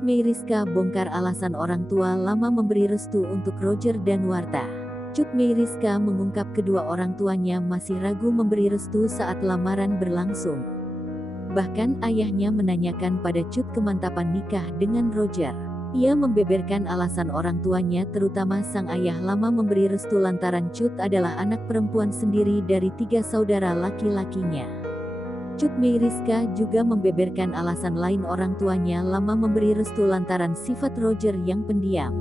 Meyriska bongkar alasan orang tua lama memberi restu untuk Roger dan Warta. Cut Meyriska mengungkap kedua orang tuanya masih ragu memberi restu saat lamaran berlangsung. Bahkan ayahnya menanyakan pada Cut kemantapan nikah dengan Roger. Ia membeberkan alasan orang tuanya terutama sang ayah lama memberi restu lantaran Cut adalah anak perempuan sendiri dari 3 saudara laki-lakinya. Cut Meyriska juga membeberkan alasan lain orang tuanya lama memberi restu lantaran sifat Roger yang pendiam.